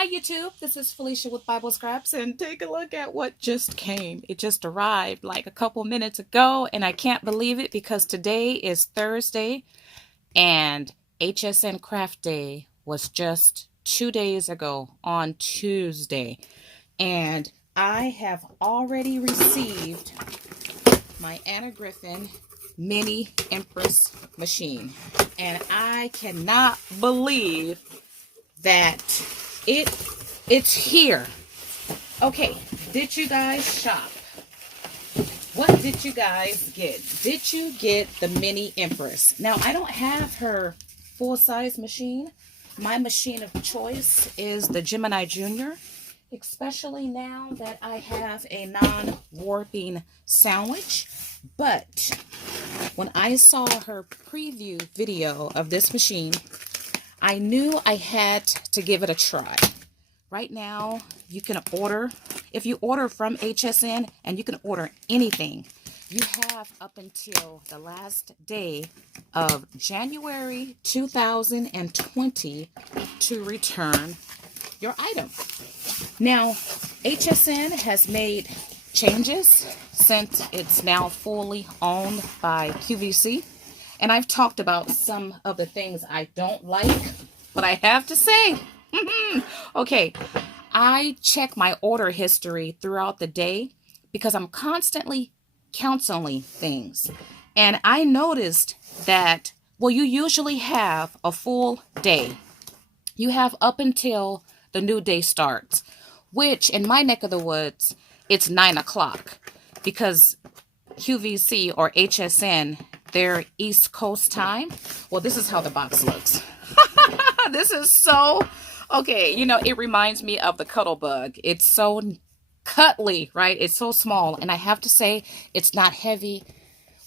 Hi YouTube, this is Felicia with Bible Scraps, and take a look at what just came. It just arrived like a couple minutes ago, and I can't believe it because today is Thursday and HSN Craft Day was just 2 days ago on Tuesday. And I have already received my Anna Griffin mini Empress machine, and I cannot believe that it's here. Okay, did you guys shop? What did you guys get? Did you get the mini Empress? Now, I don't have her full-size machine. My machine of choice is the Gemini Junior, especially now that I have a non-warping sandwich. But when I saw her preview video of this machine, I knew I had to give it a try. Right now, you can order, if you order from HSN, and you can order anything, you have up until the last day of January 2020 to return your item. Now, HSN has made changes since it's now fully owned by QVC. And I've talked about some of the things I don't like, but I have to say, okay, I check my order history throughout the day because I'm constantly counseling things. And I noticed that, well, you usually have a full day. You have up until the new day starts, which in my neck of the woods, it's 9 o'clock because QVC or HSN, their East Coast time. Well, this is how the box looks. This is so, okay, you know, it reminds me of the cuddle bug. It's so cuddly, right? It's so small. And I have to say, it's not heavy.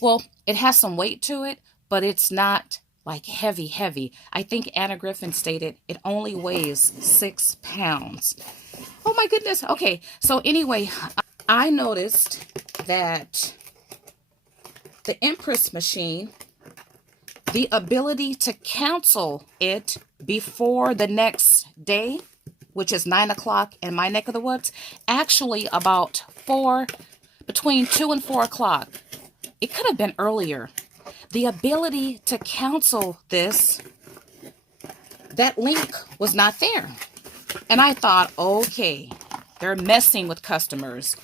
Well, it has some weight to it, but it's not like heavy. I think Anna Griffin stated it only weighs 6 pounds. Oh my goodness. Okay, so anyway, I noticed that the Empress machine, the ability to cancel it before the next day, which is 9 o'clock in my neck of the woods, actually about between 2 and 4 o'clock. It could have been earlier. The ability to cancel this, that link was not there. And I thought, okay, they're messing with customers.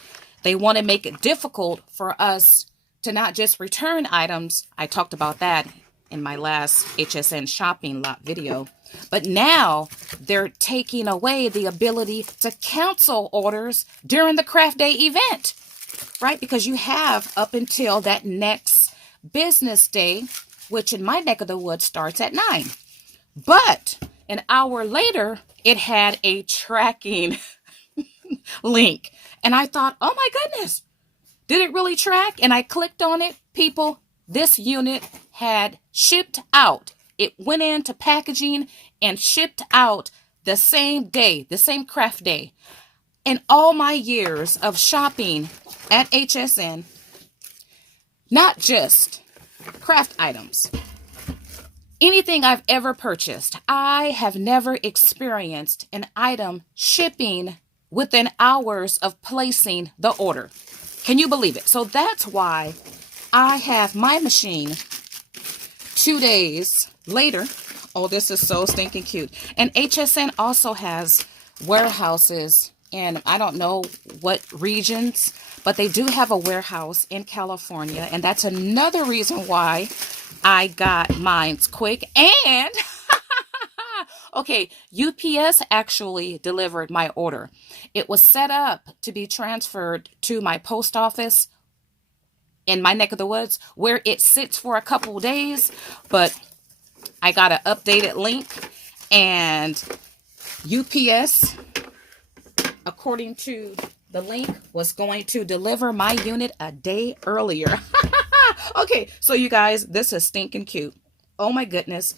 They want to make it difficult for us to not just return items. I talked about that in my last HSN shopping lot video. But now they're taking away the ability to cancel orders during the craft day event, right? Because you have up until that next business day, which in my neck of the woods starts at 9. But an hour later, it had a tracking link. And I thought, oh my goodness, did it really track? And I clicked on it. People, this unit had shipped out. It went into packaging and shipped out the same day, the same craft day. In all my years of shopping at HSN, not just craft items, anything I've ever purchased, I have never experienced an item shipping within hours of placing the order. Can you believe it? So that's why I have my machine 2 days later. Oh, this is so stinking cute. And HSN also has warehouses in, I don't know what regions, but they do have a warehouse in California. And that's another reason why I got mine's quick. And okay, UPS actually delivered my order. It was set up to be transferred to my post office in my neck of the woods, where it sits for a couple of days, but I got an updated link, and UPS, according to the link, was going to deliver my unit a day earlier. Okay, so you guys, this is stinking cute. Oh my goodness,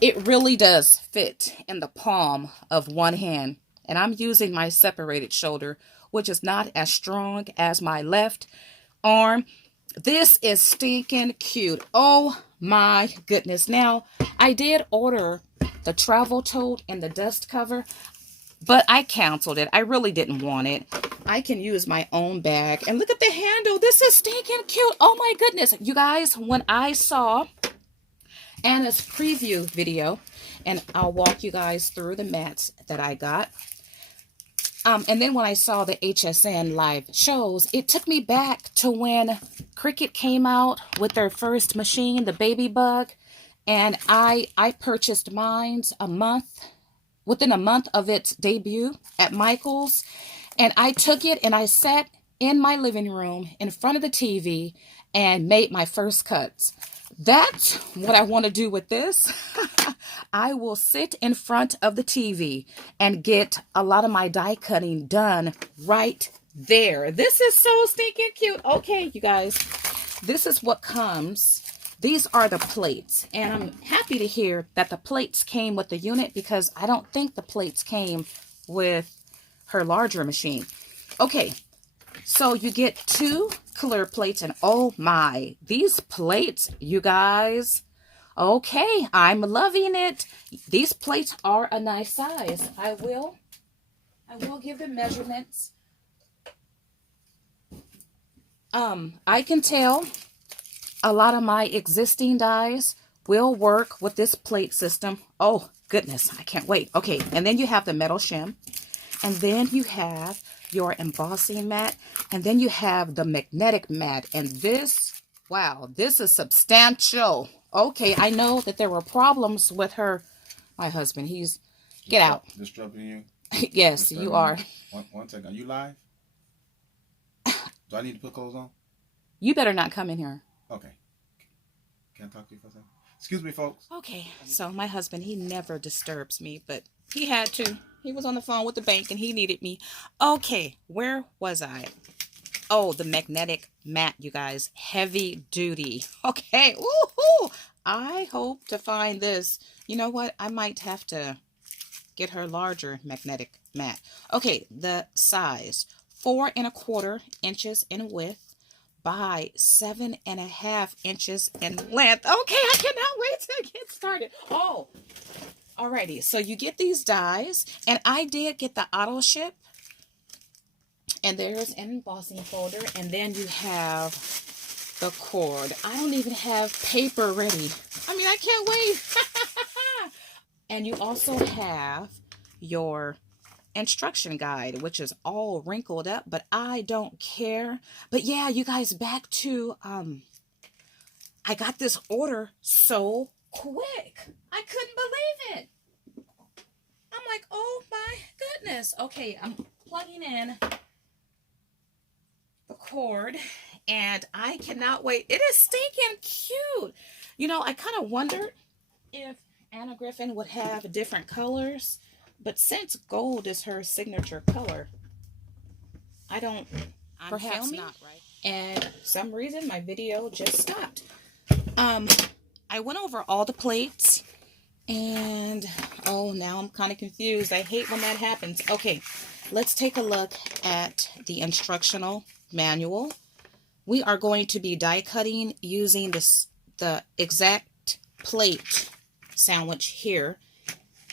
it really does fit in the palm of one hand. And I'm using my separated shoulder, which is not as strong as my left arm. This is stinking cute. Oh my goodness. Now, I did order the travel tote and the dust cover. but I canceled it. I really didn't want it. I can use my own bag. And look at the handle. This is stinking cute. Oh my goodness. You guys, when I saw Anna's preview video, and I'll walk you guys through the mats that I got. And then when I saw the HSN live shows, it took me back to when Cricut came out with their first machine, the Baby Bug. And I purchased mine within a month of its debut at Michael's. And I took it and I sat in my living room in front of the TV and made my first cuts. That's what I want to do with this. I will sit in front of the TV and get a lot of my die cutting done right there. This is so stinking cute. Okay, you guys, this is what comes. These are the plates, and I'm happy to hear that the plates came with the unit because I don't think the plates came with her larger machine. Okay, so you get 2 clear plates, and oh my, these plates, you guys. Okay, I'm loving it. These plates are a nice size. I will give them measurements. I can tell a lot of my existing dies will work with this plate system. Oh goodness, I can't wait. Okay, and then you have the metal shim, and then you have your embossing mat, and then you have the magnetic mat. And this, wow, this is substantial. Okay, I know that there were problems with my husband. Get out. Disrupting you? Yes, you are. One second. Are you live? Do I need to put clothes on? You better not come in here. Okay. Can I talk to you for a second? Excuse me, folks. Okay, so my husband, he never disturbs me, but he had to. He was on the phone with the bank and he needed me. Okay, where was I? Oh, the magnetic mat, you guys. Heavy duty. Okay, woohoo! I hope to find this. You know what? I might have to get her larger magnetic mat. Okay, the size. 4 1/4 inches in width by 7 1/2 inches in length. Okay, I cannot wait to get started. Oh, alrighty. So you get these dies, and I did get the auto ship. And there's an embossing folder, and then you have the cord. I don't even have paper ready. I mean, I can't wait. And you also have your instruction guide, which is all wrinkled up, but I don't care. But yeah, you guys, back to I got this order so quick. I couldn't believe it. I'm like, oh my goodness. Okay, I'm plugging in the cord, and I cannot wait. It is stinking cute. You know, I kind of wondered if Anna Griffin would have different colors, but since gold is her signature color, I'm perhaps not, right? And for some reason my video just stopped. I went over all the plates, and oh, now I'm kind of confused. I hate when that happens. Okay, let's take a look at the instructional manual. We are going to be die cutting using the exact plate sandwich here,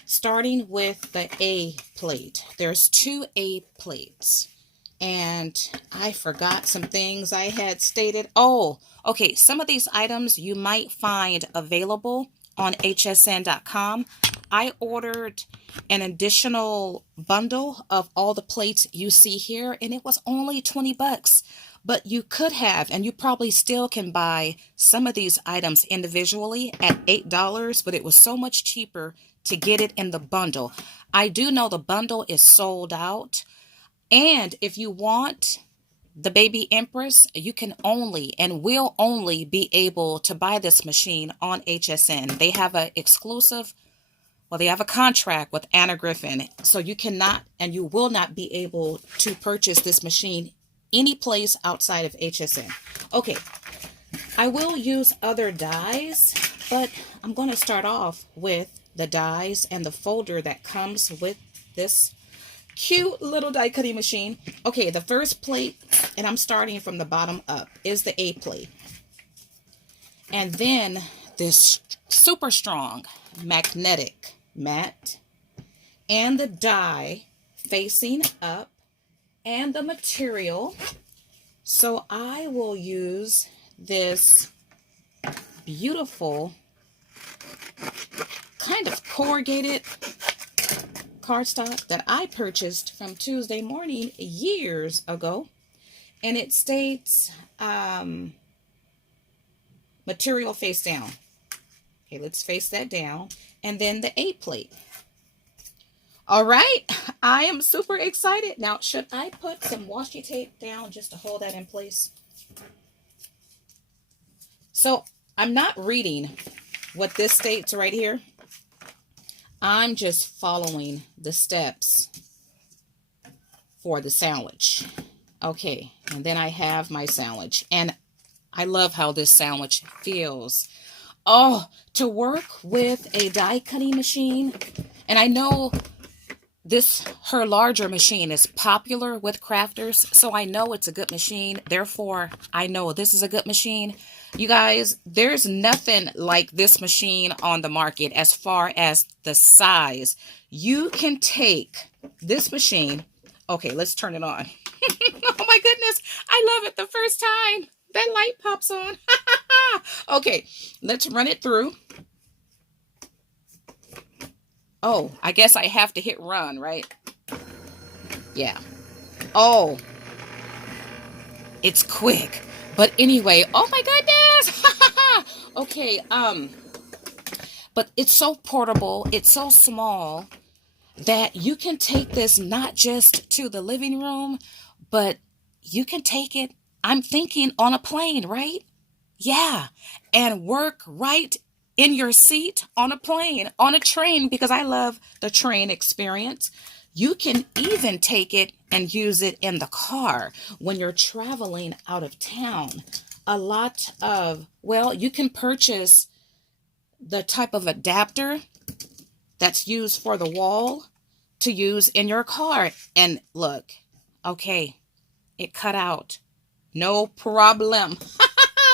starting with the A plate. There's 2 A plates, and I forgot some things I had stated. Oh, okay, some of these items you might find available on hsn.com. I ordered an additional bundle of all the plates you see here, and it was only 20 bucks. But you could have, and you probably still can buy some of these items individually at $8, but it was so much cheaper to get it in the bundle. I do know the bundle is sold out. And if you want the baby Empress, you can only and will only be able to buy this machine on HSN. They have an exclusive, well, they have a contract with Anna Griffin. So you cannot and you will not be able to purchase this machine any place outside of HSN. Okay, I will use other dies, but I'm going to start off with the dies and the folder that comes with this cute little die cutting machine. Okay, the first plate, and I'm starting from the bottom up, is the A plate. And then this super strong magnetic mat and the die facing up and the material. So I will use this beautiful kind of corrugated cardstock that I purchased from Tuesday Morning years ago. And it states material face down. Okay, let's face that down. And then the A plate. All right, I am super excited. Now, should I put some washi tape down just to hold that in place? So I'm not reading what this states right here. I'm just following the steps for the sandwich. Okay, and then I have my sandwich. And I love how this sandwich feels. Oh, to work with a die cutting machine. And I know her larger machine is popular with crafters, so I know it's a good machine. Therefore, I know this is a good machine. You guys, there's nothing like this machine on the market as far as the size. You can take this machine. Okay, let's turn it on. Oh my goodness, I love it the first time. That light pops on. Okay, let's run it through. Oh, I guess I have to hit run, right? Yeah. Oh, it's quick. But anyway, oh my goodness. Okay, but it's so portable, it's so small that you can take this not just to the living room, but you can take it, I'm thinking, on a plane, right? Yeah, and work right in your seat on a plane, on a train, because I love the train experience. You can even take it and use it in the car when you're traveling out of town. You can purchase the type of adapter that's used for the wall to use in your car. And look, okay, it cut out. No problem.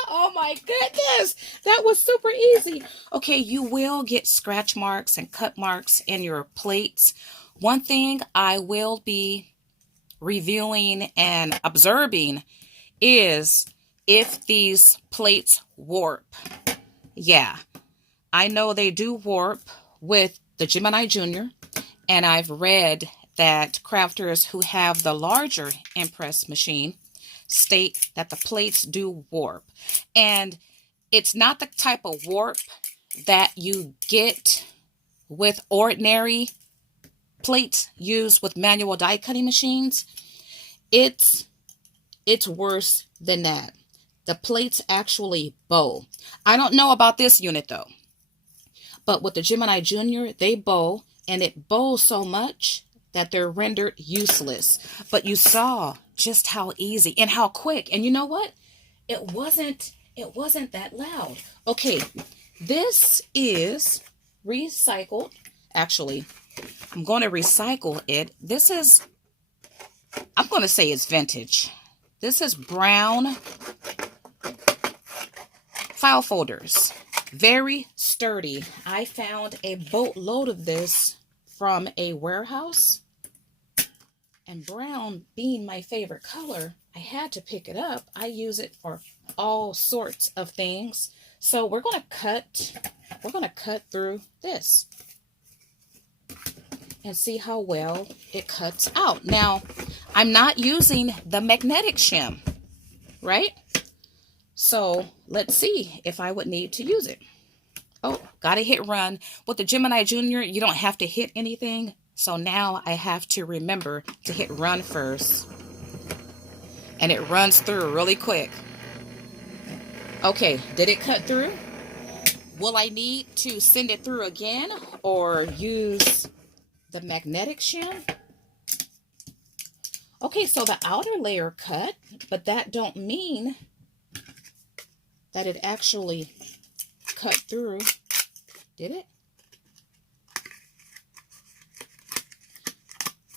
Oh my goodness, that was super easy. Okay, you will get scratch marks and cut marks in your plates. One thing I will be reviewing and observing is if these plates warp. Yeah, I know they do warp with the Gemini Junior, and I've read that crafters who have the larger Empress machine state that the plates do warp. And it's not the type of warp that you get with ordinary plates used with manual die cutting machines. It's worse than that. The plates actually bow. I don't know about this unit though, but with the Gemini Junior, they bow, and it bows so much that they're rendered useless. But you saw just how easy and how quick. And you know what? It wasn't that loud. Okay, this is recycled. Actually, I'm going to recycle it. I'm going to say it's vintage. This is brown file folders. Very sturdy. I found a boatload of this from a warehouse. And brown being my favorite color, I had to pick it up. I use it for all sorts of things. So we're going to cut through this and see how well it cuts out. Now, I'm not using the magnetic shim, right? So let's see if I would need to use it. Oh, gotta hit run. With the Gemini Junior, you don't have to hit anything. So now I have to remember to hit run first. And it runs through really quick. Okay, did it cut through? Will I need to send it through again or use the magnetic shim? Okay, so the outer layer cut, but that don't mean that it actually cut through. Did it?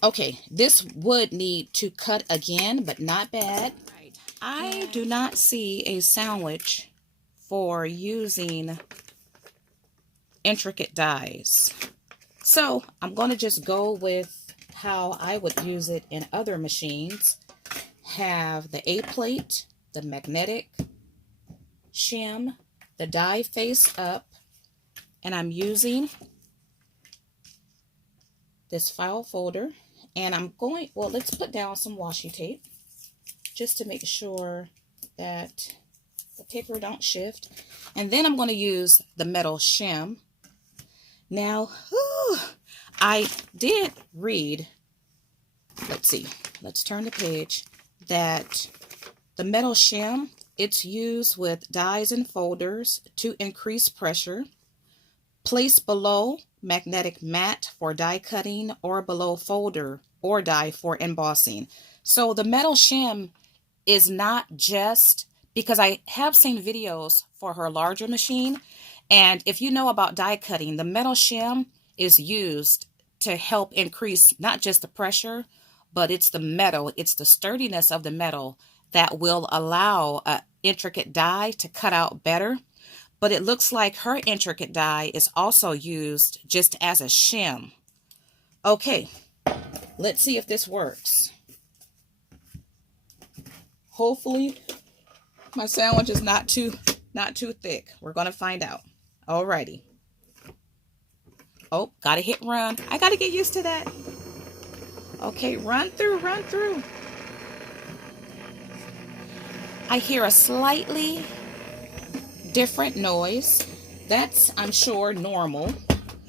Okay, this would need to cut again, but not bad. Right. I do not see a sandwich for using intricate dies. So I'm going to just go with how I would use it in other machines, have the A plate, the magnetic shim, the die face up, and I'm using this file folder, and I'm going, well, let's put down some washi tape just to make sure that the paper don't shift. And then I'm going to use the metal shim. Now, I did read, let's see, let's turn the page, that the metal shim, it's used with dies and folders to increase pressure. Place below magnetic mat for die cutting, or below folder or die for embossing. So the metal shim is not just, because I have seen videos for her larger machine, and if you know about die cutting, the metal shim is used to help increase not just the pressure, but it's the metal, it's the sturdiness of the metal that will allow an intricate die to cut out better. But it looks like her intricate die is also used just as a shim. Okay, let's see if this works. Hopefully my sandwich is not too thick. We're gonna find out. Alrighty. Oh, gotta hit run. I gotta get used to that. Okay, run through, run through. I hear a slightly different noise. That's, I'm sure, normal.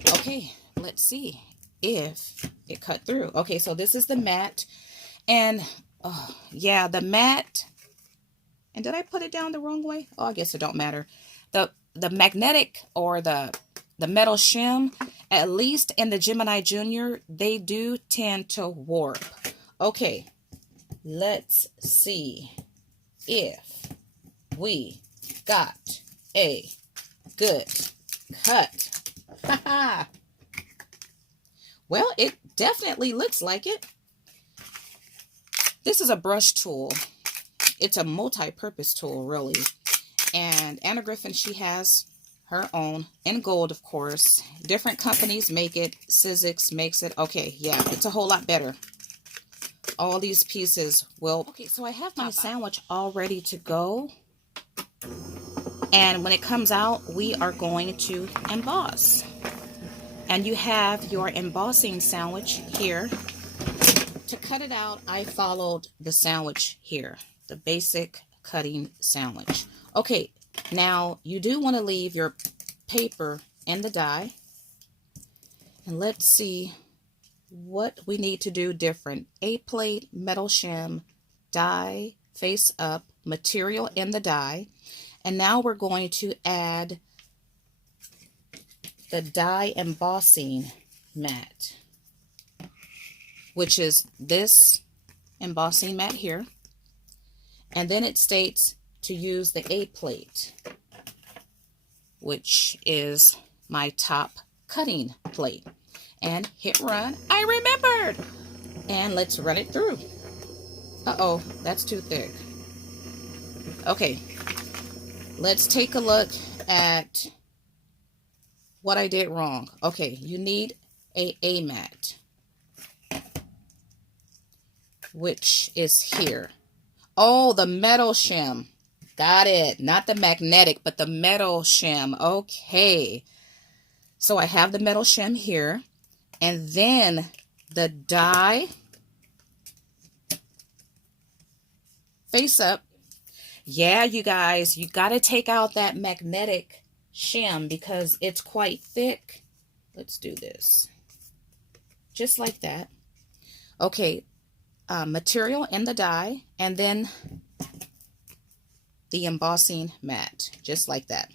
Okay, let's see if it cut through. Okay, so this is the mat, and yeah, the mat. And did I put it down the wrong way? Oh, I guess it don't matter. The magnetic, or the metal shim, at least in the Gemini Junior, they do tend to warp. Okay, let's see if we got a good cut. Well, it definitely looks like it. This is a brush tool. It's a multi-purpose tool, really. And Anna Griffin, she has her own, in gold, of course. Different companies make it. Sizzix makes it. Okay, yeah, it's a whole lot better. All these pieces will... Okay, so I have my sandwich all ready to go. And when it comes out, we are going to emboss. And you have your embossing sandwich here. To cut it out, I followed the sandwich here, the basic cutting sandwich. Okay, now you do want to leave your paper in the die. And let's see what we need to do different. A plate, metal shim, die, face up, material in the die. And now we're going to add the die embossing mat, which is this embossing mat here. And then it states to use the A plate, which is my top cutting plate. And hit run. I remembered! And let's run it through. Uh-oh, that's too thick. Okay, let's take a look at what I did wrong. Okay, you need a mat, which is here. Oh, the metal shim. Got it. Not the magnetic, but the metal shim. Okay. So I have the metal shim here. And then the die face up. Yeah, you guys, you got to take out that magnetic shim because it's quite thick. Let's do this. Just like that. Okay. Material in the die, and then the embossing mat, just like that,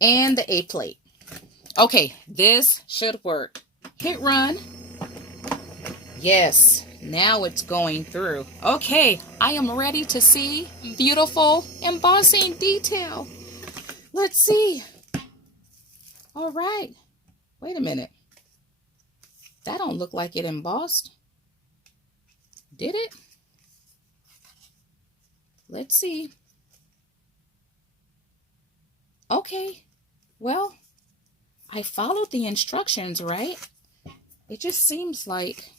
and the A plate. Okay, this should work. Hit run. Yes, now it's going through. Okay, I am ready to see beautiful embossing detail. Let's see. All right, wait a minute. That don't look like it embossed. Did it? Let's see. Okay, well, I followed the instructions, right? It just seems like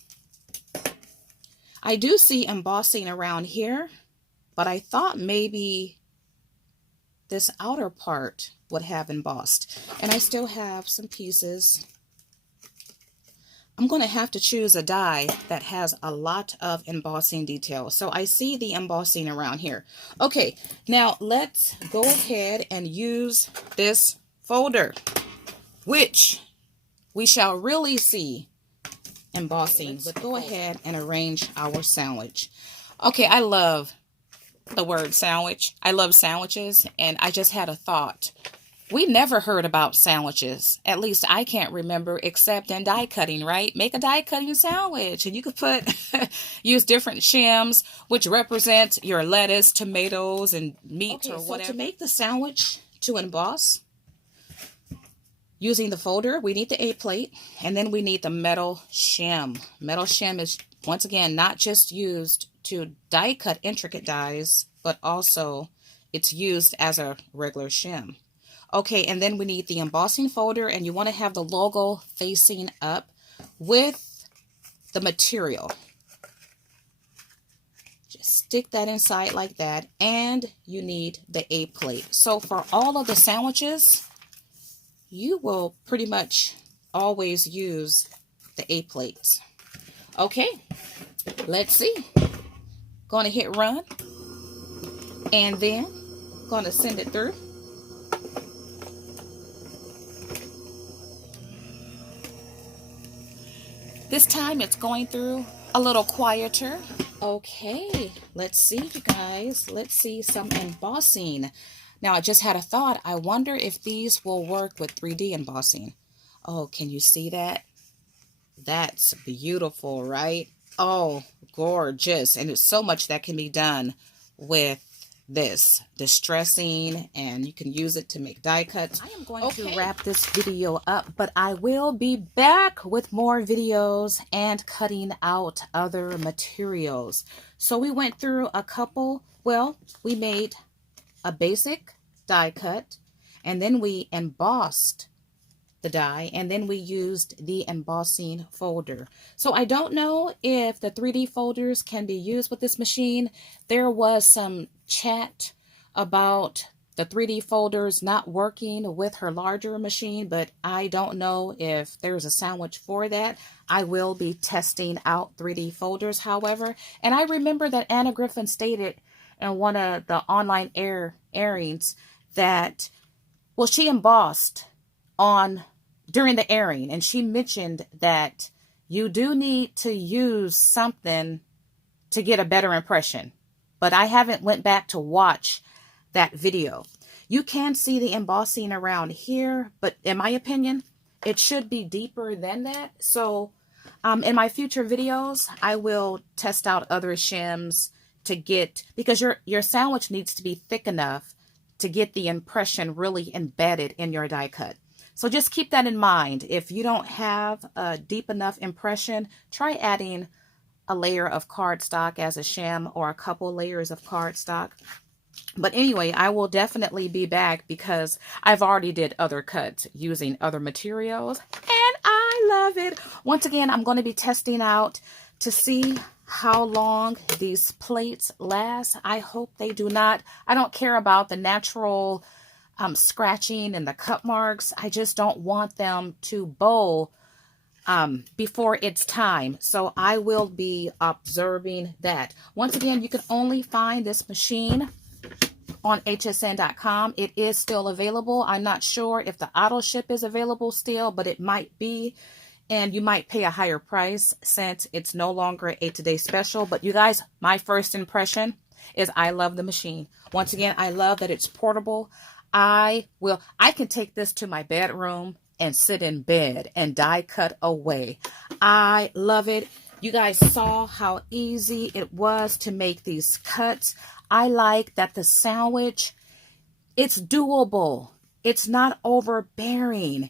I do see embossing around here, but I thought maybe this outer part would have embossed. And I still have some pieces. I'm going to have to choose a die that has a lot of embossing detail. So I see the embossing around here. Okay, now let's go ahead and use this folder, which we shall really see embossing. Let's go ahead and arrange our sandwich. Okay, I love the word sandwich. I love sandwiches, and I just had a thought. We never heard about sandwiches. At least I can't remember, except in die cutting, right? Make a die cutting sandwich, and you could put use different shims, which represent your lettuce, tomatoes, and meat or whatever. So to make the sandwich to emboss, using the folder, we need the A plate, and then we need the metal shim. Metal shim is, once again, not just used to die cut intricate dies, but also it's used as a regular shim. Okay, and then we need the embossing folder, and you want to have the logo facing up with the material. Just stick that inside like that, and you need the A plate. So for all of the sandwiches, you will pretty much always use the A plates. Okay, let's see. Going to hit run, and then going to send it through. This time it's going through a little quieter. Okay, let's see, you guys. Let's see some embossing. Now, I just had a thought. I wonder if these will work with 3D embossing. Oh, can you see that? That's beautiful, right? Oh, gorgeous. And there's so much that can be done with this distressing, and you can use it to make die cuts. I am going to wrap this video up, but I will be back with more videos and cutting out other materials. So we went through a couple. Well, we made a basic die cut, and then we embossed the die, and then we used the embossing folder. So I don't know if the 3D folders can be used with this machine. There was some chat about the 3D folders not working with her larger machine, but I don't know if there's a sandwich for that. I will be testing out 3D folders, however, and I remember that Anna Griffin stated in one of the online airings that, well, she embossed during the airing, and she mentioned that you do need to use something to get a better impression. But I haven't went back to watch that video. You can see the embossing around here, but in my opinion, it should be deeper than that. So in my future videos, I will test out other shims to get, because your sandwich needs to be thick enough to get the impression really embedded in your die cut. So just keep that in mind. If you don't have a deep enough impression, try adding a layer of cardstock as a shim, or a couple layers of cardstock. But anyway, I will definitely be back because I've already did other cuts using other materials, and I love it. Once again, I'm going to be testing out to see how long these plates last. I hope they do not. I don't care about the natural scratching and the cut marks. I just don't want them to bow before it's time. So I will be observing that. Once again, you can only find this machine on hsn.com. It is still available. I'm not sure if the auto ship is available still, but it might be. And you might pay a higher price since it's no longer a today special. But you guys, my first impression is I love the machine. Once again, I love that it's portable. I can take this to my bedroom and sit in bed and die cut away. I love it. You guys saw how easy it was to make these cuts. I like that the sandwich, it's doable. It's not overbearing.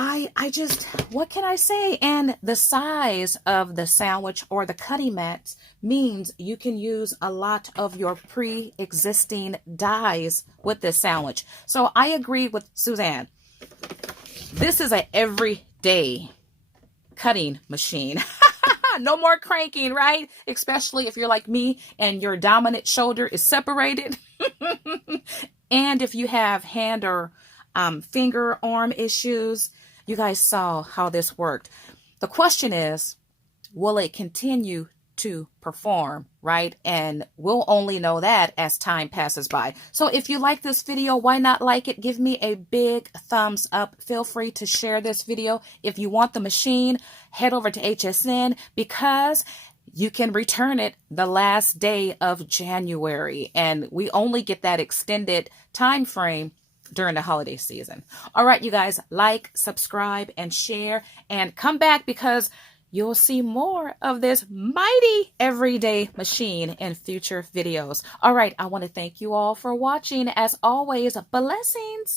I just, what can I say? And the size of the sandwich or the cutting mats means you can use a lot of your pre-existing dies with this sandwich. So I agree with Suzanne. This is an everyday cutting machine. No more cranking, right? Especially if you're like me and your dominant shoulder is separated. And if you have hand or finger arm issues, you guys saw how this worked. The question is, will it continue to perform, right? And we'll only know that as time passes by. So if you like this video, why not like it? Give me a big thumbs up. Feel free to share this video. If you want the machine, head over to HSN because you can return it the last day of January. And we only get that extended time frame during the holiday season. All right, you guys, like, subscribe, and share, and come back because you'll see more of this mighty everyday machine in future videos. All right, I want to thank you all for watching. As always, blessings.